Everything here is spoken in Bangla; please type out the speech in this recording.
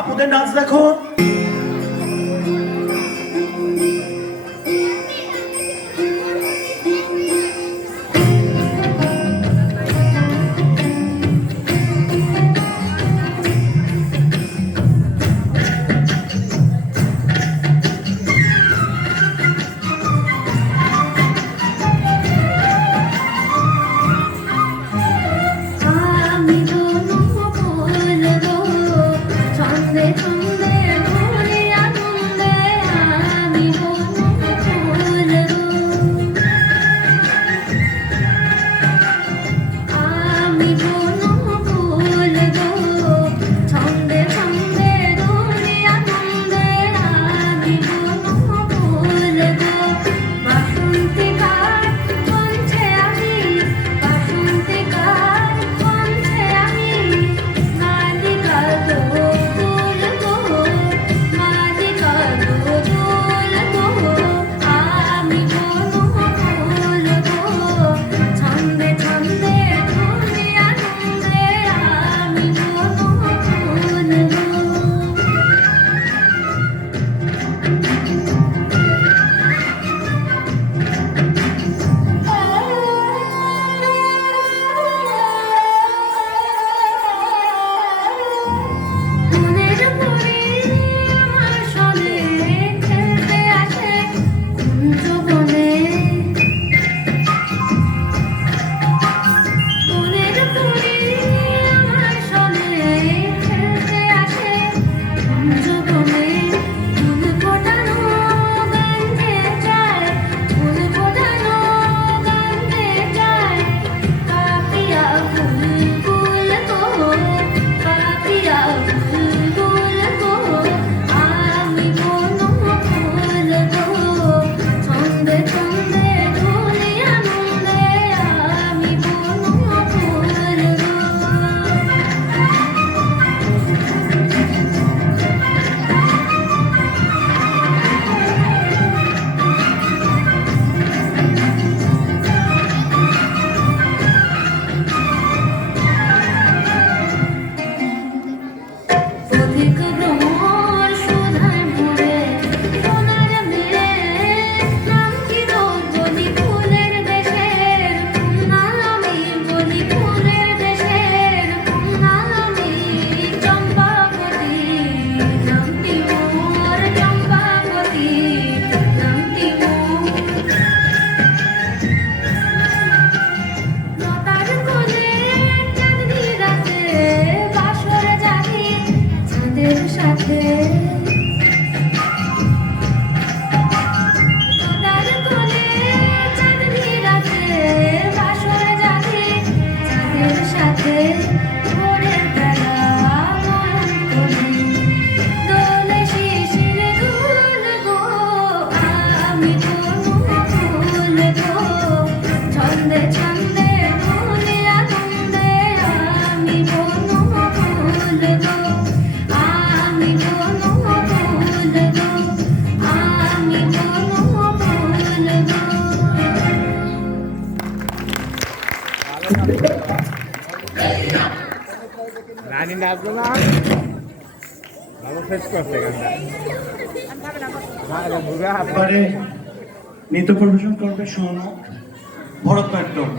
আপুদের নাচ দেখো। Okay. রানী নাচবে না। ভালো শেষ করছে নিত্য পরিবেশন করবে সৌনক ভরতনাট্যম